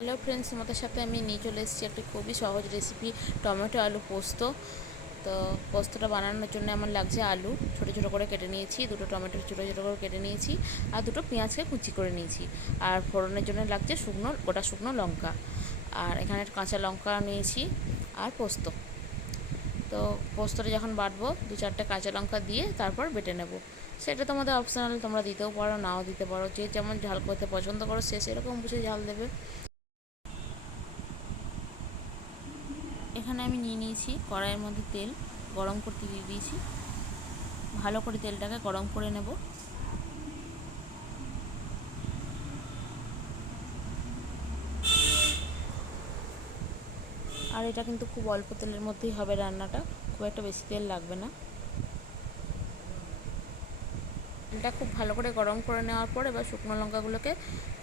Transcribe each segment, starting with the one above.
Hello friends, তোমাদের সাথে আমি নিয়ে চলে এসেছি একটা খুবই সহজ রেসিপি, টমেটো আলু পোস্ত। তো পোস্তটা বানানোর জন্য আমার লাগছে আলু ছোটো ছোটো করে কেটে নিয়েছি, দুটো টমেটো ছোটো ছোটো করে কেটে নিয়েছি, আর দুটো পেঁয়াজকে কুচি করে নিয়েছি। আর ফোড়নের জন্য লাগছে গোটা শুকনো লঙ্কা, আর এখানে কাঁচা লঙ্কা নিয়েছি, আর পোস্ত। তো পোস্তটা যখন বাটবো 2-4টে কাঁচা লঙ্কা দিয়ে তারপর বেটে নেব। সেটা তোমাদের অপশনাল, তোমরা দিতেও পারো, নাও দিতে পারো, যে যেমন ঝাল করতে পছন্দ করো সে সেরকম বুঝে ঝাল দেবে। এখানে আমি নিয়ে নিয়েছি কড়াইয়ের মধ্যে তেল গরম করতে দিয়ে দিয়েছি। ভালো করে তেলটাকে গরম করে নেব। আর এটা কিন্তু খুব অল্প তেলের মধ্যেই হবে রান্নাটা, খুব একটা বেশি তেল লাগবে না। তেলটা খুব ভালো করে গরম করে নেওয়ার পর এবার শুকনো লঙ্কাগুলোকে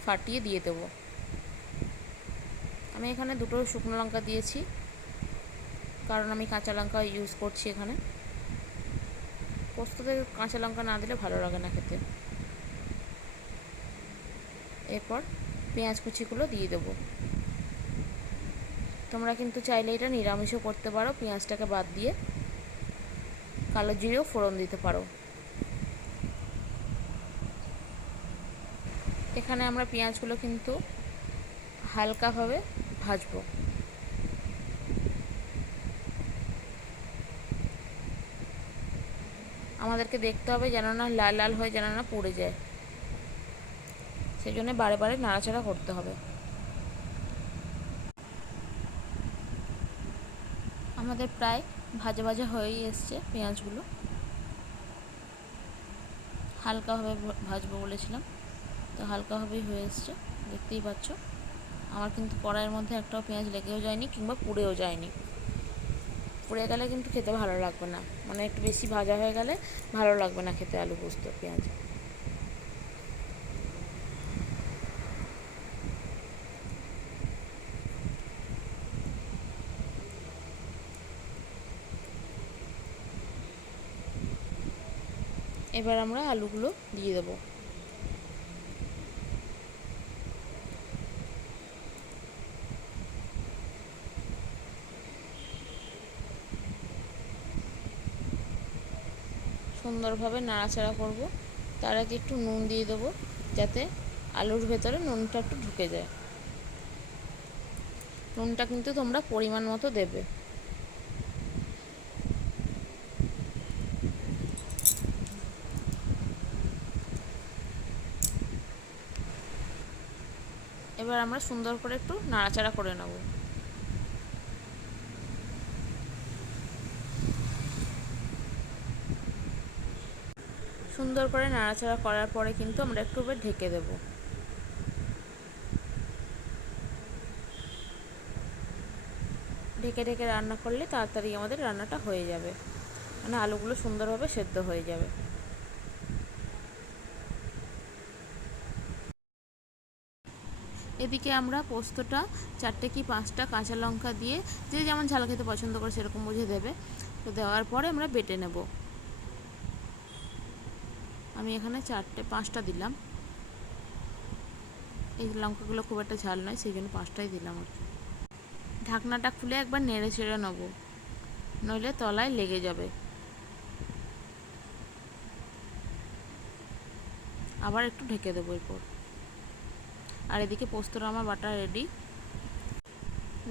ফাটিয়ে দিয়ে দেবো। আমি এখানে দুটো শুকনো লঙ্কা দিয়েছি, কারণ আমি কাঁচা লঙ্কা ইউজ করছি এখানে। পোস্ততে কাঁচা লঙ্কা না দিলে ভালো লাগে না খেতে। এরপর পেঁয়াজ কুচিগুলো দিয়ে দেবো। তোমরা কিন্তু চাইলে এটা নিরামিষও করতে পারো, পেঁয়াজটাকে বাদ দিয়ে কালো জিরেও ফোড়ন দিতে পারো। এখানে আমরা পেঁয়াজগুলো কিন্তু হালকাভাবে ভাজবো। আমাদেরকে দেখতে হবে যেন না লাল লাল হয়ে যেন না পুড়ে যায়, সেই জন্য বারে বারে নাড়াচাড়া করতে হবে। আমাদের প্রায় ভাজা ভাজা হয়েই এসছে পেঁয়াজগুলো, হালকাভাবে ভাজবো বলেছিলাম, তো হালকাভাবেই হয়ে এসছে, দেখতেই পাচ্ছ। আমার কিন্তু কড়াইয়ের মধ্যে একটাও পেঁয়াজ লেগেও যায়নি কিংবা পুড়েও যায়নি। পুড়ে গেলে কিন্তু খেতে ভালো লাগবে না, মানে একটু বেশি ভাজা হয়ে গেলে ভালো লাগবে না খেতে আলু পোস্ত পেঁয়াজ। এবার আমরা আলুগুলো দিয়ে দেবো। সুন্দরভাবে নাড়াচাড়া করব। তার আগে একটু নুন দিয়ে দেবো, যাতে আলুর ভেতরে নুনটা একটু ঢুকে যায়। নুনটা কিন্তু তোমরা পরিমাণ মতো দেবে। এবার আমরা সুন্দর করে একটু নাড়াচাড়া করে নেব। সুন্দর করে নাড়াচাড়া করার পরে কিন্তু আমরা একটু ঢেকে দেব। ঢেকে ঢেকে রান্না করলে তাড়াতাড়ি আমাদের রান্নাটা হয়ে যাবে, মানে আলুগুলো সুন্দরভাবে সেদ্ধ হয়ে যাবে। এদিকে আমরা পোস্তটা 4টে কি 5টা কাঁচা লঙ্কা দিয়ে, যে যেমন ঝাল খেতে পছন্দ করে সেরকম বুঝে দেবে। তো দেওয়ার পরে আমরা বেটে নেব। আমি এখানে 5টা দিলাম। এই লঙ্কাগুলো খুব একটা ঝাল নয়, সেই জন্য 5টাই দিলাম আর কি। ঢাকনাটা খুলে একবার নেড়ে চেড়ে নেব, নইলে তলায় লেগে যাবে। আবার একটু ঢেকে দেবো এরপর। আর এদিকে পোস্তটা আমার বাটা রেডি।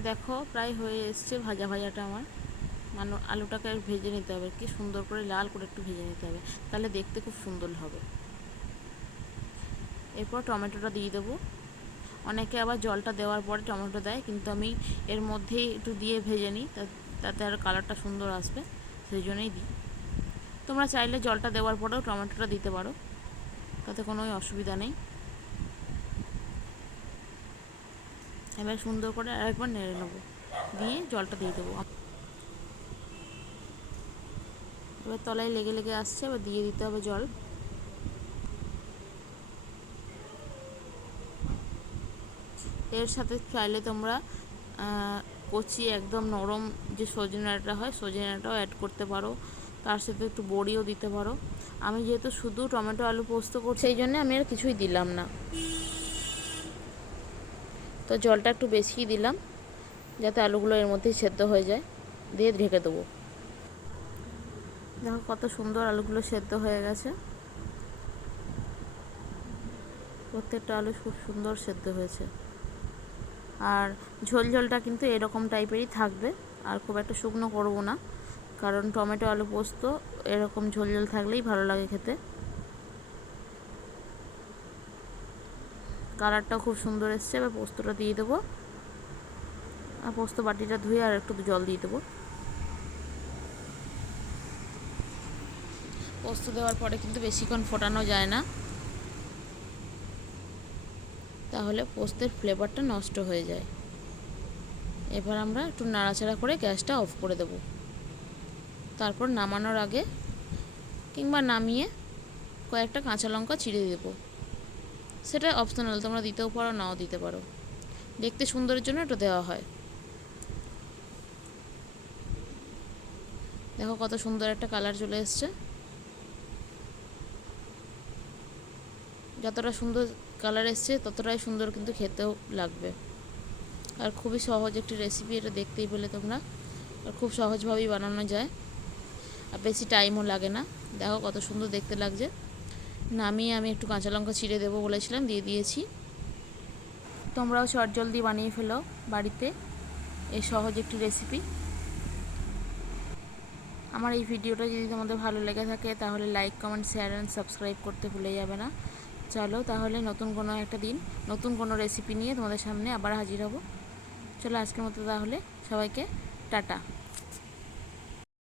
দেখো প্রায় হয়ে এসছে ভাজা ভাজাটা আমার, মানে আলুটাকে ভেজে নিতে হবে, কি সুন্দর করে লাল করে একটু ভেজে নিতে হবে, তাহলে দেখতে খুব সুন্দর হবে। এরপর টমেটোটা দিয়ে দেবো। অনেকে আবার জলটা দেওয়ার পরে টমেটো দেয়, কিন্তু আমি এর মধ্যেই একটু দিয়ে ভেজে নিই, তাতে আরও কালারটা সুন্দর আসবে, সেই জন্যই দিই। তোমরা চাইলে জলটা দেওয়ার পরেও টমেটোটা দিতে পারো, তাতে কোনো অসুবিধা নেই। এবার সুন্দর করে আরেকবার নেড়ে নেবো, দিয়ে জলটা দিয়ে দেবো। এবার তলায় লেগে লেগে আসছে, এবার দিয়ে দিতে হবে জল। এর সাথে চাইলে তোমরা কচি একদম নরম যে সজনাটা হয় সজনাটাও অ্যাড করতে পারো, তার সাথে একটু বড়িও দিতে পারো। আমি যেহেতু শুধু টমেটো আলু পোস্ত করছি, সেই জন্য আমি আর কিছুই দিলাম না। তো তো জলটা একটু বেশিই দিলাম যাতে আলুগুলো এর মধ্যেই সেদ্ধ হয়ে যায়, দিয়ে ঢেকে দেবো। দেখো কত সুন্দর আলুগুলো সেদ্ধ হয়ে গেছে, প্রত্যেকটা আলু খুব সুন্দর সেদ্ধ হয়েছে। আর ঝোল ঝোলটা কিন্তু এরকম টাইপেরই থাকবে, আর খুব একটা শুকনো করবো না, কারণ টমেটো আলু পোস্ত এরকম ঝোল ঝোল থাকলেই ভালো লাগে খেতে। কালারটাও খুব সুন্দর এসছে। এবার পোস্তটা দিয়ে দেবো, আর পোস্ত বাটিটা ধুয়ে আর একটু জল দিয়ে দেবো। পোস্ত দেওয়ার পরে কিন্তু বেশিক্ষণ ফোটানো যায় না, তাহলে পোস্তের ফ্লেভারটা নষ্ট হয়ে যায়। এবার আমরা একটু নাড়াচাড়া করে গ্যাসটা অফ করে দেব। তারপর নামানোর আগে কিংবা নামিয়ে কয়েকটা কাঁচা লঙ্কা চিড়ে দেবো। সেটা অপশনাল, তোমরা দিতেও পারো নাও দিতে পারো, দেখতে সুন্দরের জন্য এটা দেওয়া হয়। দেখো কত সুন্দর একটা কালার চলে এসছে। যতটা সুন্দর কালার এসছে ততটাই সুন্দর কিন্তু খেতেও লাগবে। আর খুবই সহজ একটি রেসিপি, এটা দেখতেই পেলে তোমরা, আর খুব সহজভাবেই বানানো যায়, আর বেশি টাইমও লাগে না। দেখো কত সুন্দর দেখতে লাগছে। নামিয়ে আমি একটু কাঁচা লঙ্কা চিড়ে দেবো বলেছিলাম, দিয়ে দিয়েছি। তোমরাও চটজলদি বানিয়ে ফেলো বাড়িতে এই সহজ একটি রেসিপি। আমার এই ভিডিওটা যদি তোমাদের ভালো লেগে থাকে তাহলে like, comment, share and subscribe করতে ভুলে যাবে না। চলো তাহলে নতুন কোনো একটা দিন নতুন কোনো রেসিপি নিয়ে তোমাদের সামনে আবার হাজির হব। চলো আজকের মতো তাহলে সবাইকে টাটা।